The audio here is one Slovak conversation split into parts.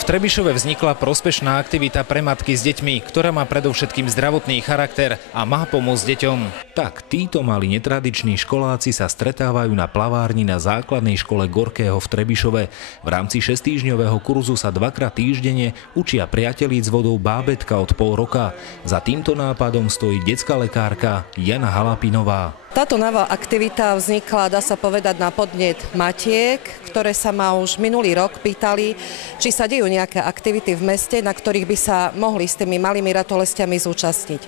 V Trebišove vznikla prospešná aktivita pre matky s deťmi, ktorá má predovšetkým zdravotný charakter a má pomôcť deťom. Tak títo mali netradiční školáci sa stretávajú na plavárni na základnej škole Gorkého v Trebišove. V rámci 6-týždňového kurzu sa dvakrát týždenne učia priatelíc s vodou bábätka od pol roka. Za týmto nápadom stojí detská lekárka Jana Halapinová. Táto nová aktivita vznikla, dá sa povedať, na podnet matiek, ktoré sa ma už minulý rok pýtali, či sa dejú nejaké aktivity v meste, na ktorých by sa mohli s tými malými ratolestiami zúčastniť.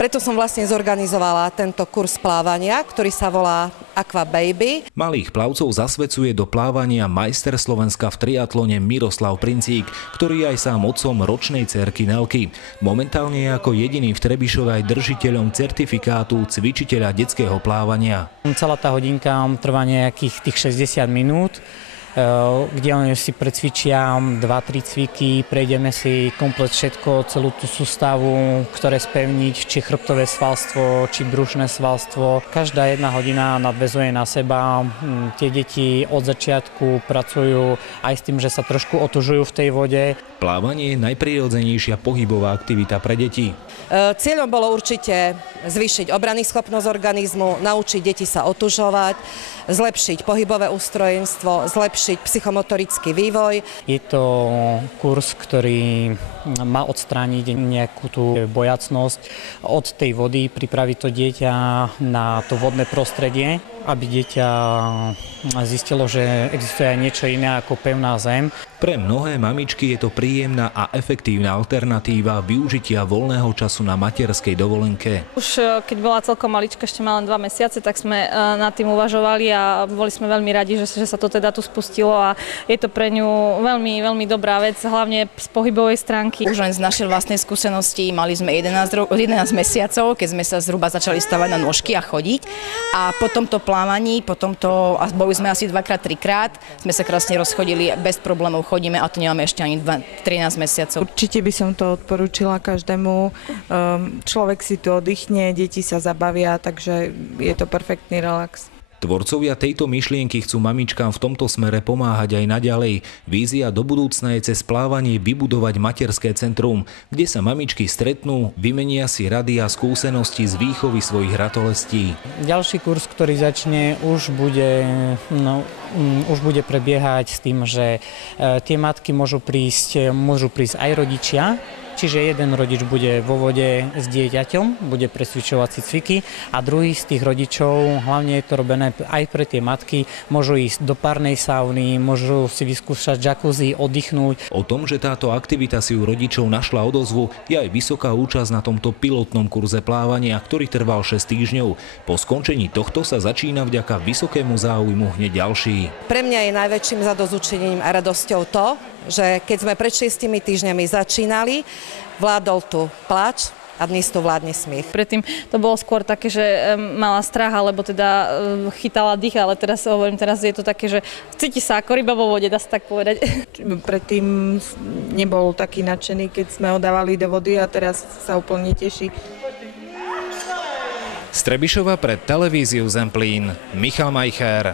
Preto som vlastne zorganizovala tento kurz plávania, ktorý sa volá Aqua Baby. Malých plavcov zasvedcuje do plávania majster Slovenska v triatlone Miroslav Princík, ktorý je aj sám otcom ročnej dcérky Nelky. Momentálne je ako jediný v Trebišove aj držiteľom certifikátu cvičiteľa detského plávania. Celá tá hodinka trvá nejakých tých 60 minút. Kde oni si precvičia 2-3 cviky, prejdeme si komplet všetko, celú tú sústavu, ktoré spevniť, či chrbtové svalstvo, či brušné svalstvo. Každá jedna hodina nadväzuje na seba. Tie deti od začiatku pracujú aj s tým, že sa trošku otužujú v tej vode. Plávanie je najprirodzenejšia pohybová aktivita pre deti. Cieľom bolo určite zvýšiť obranyschopnosť organizmu, naučiť deti sa otužovať, zlepšiť pohybové ústrojenstvo, zlepšiť psychomotorický vývoj. Je to kurz, ktorý má odstrániť nejakú tú bojacnosť od tej vody, pripraviť to dieťa na to vodné prostredie, aby dieťa zistilo, že existuje aj niečo iné ako pevná zem. Pre mnohé mamičky je to príjemná a efektívna alternatíva využitia voľného času na materskej dovolenke. Už keď bola celkom malička, ešte mala len 2 mesiace, tak sme nad tým uvažovali a boli sme veľmi radi, že sa to teda tu spustilo a je to pre ňu veľmi, veľmi dobrá vec, hlavne z pohybovej stránky. Už len z našej vlastnej skúsenosti mali sme 11 mesiacov, keď sme sa zhruba začali stavať na nôžky a chodiť. A po tomto plávaní, a boli sme asi 2-krát, 3-krát, sme sa krásne rozchodili, bez problémov chodíme a to nemáme ešte ani 13 mesiacov. Určite by som to odporúčila každému. Človek si tu oddychne, deti sa zabavia, takže je to perfektný relax. Tvorcovia tejto myšlienky chcú mamičkám v tomto smere pomáhať aj naďalej. Vízia do budúcna je cez plávanie vybudovať materské centrum, kde sa mamičky stretnú, vymenia si rady a skúsenosti z výchovy svojich ratolestí. Ďalší kurz, ktorý začne, už bude prebiehať s tým, že tie matky môžu prísť aj rodičia. Čiže jeden rodič bude vo vode s dieťaťom, bude presvičovať si cviky a druhý z tých rodičov, hlavne je to robené aj pre tie matky, môžu ísť do párnej sauny, môžu si vyskúšať jacuzzi, oddychnúť. O tom, že táto aktivita si u rodičov našla odozvu, je aj vysoká účasť na tomto pilotnom kurze plávania, ktorý trval 6 týždňov. Po skončení tohto sa začína vďaka vysokému záujmu hneď ďalší. Pre mňa je najväčším zadozučením a radosťou to, že keď sme pred 6 týždňami začínali, vládol tu plač a dnes tu vládne smiech. Predtým to bolo skôr také, že mala strach, alebo teda chytala dých, ale teraz je to také, že cíti sa ako ryba vo vode, dá sa tak povedať. Predtým nebol taký nadšený, keď sme ho dávali do vody a teraz sa úplne teší. Z Trebišova pre televíziu Zemplín Michal Majcher.